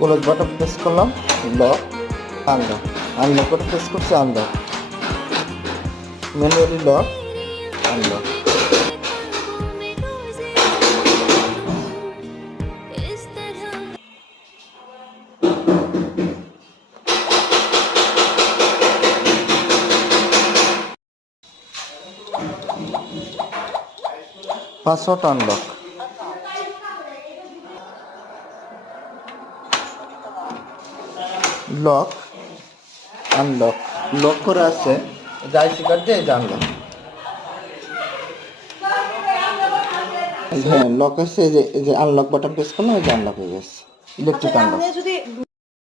Close button press করলাম? Lock unlock unlock button press করছি unlock manually lock unlock password unlock. Lock unlock lock করে আছে যাই শিকার দিয়ে জানলাম হ্যাঁ লক আছে যে আনলক বাটন প্রেস করলাম এই যে আনলক হয়ে গেছে। ইলেকট্রিক আনলক আপনি যদি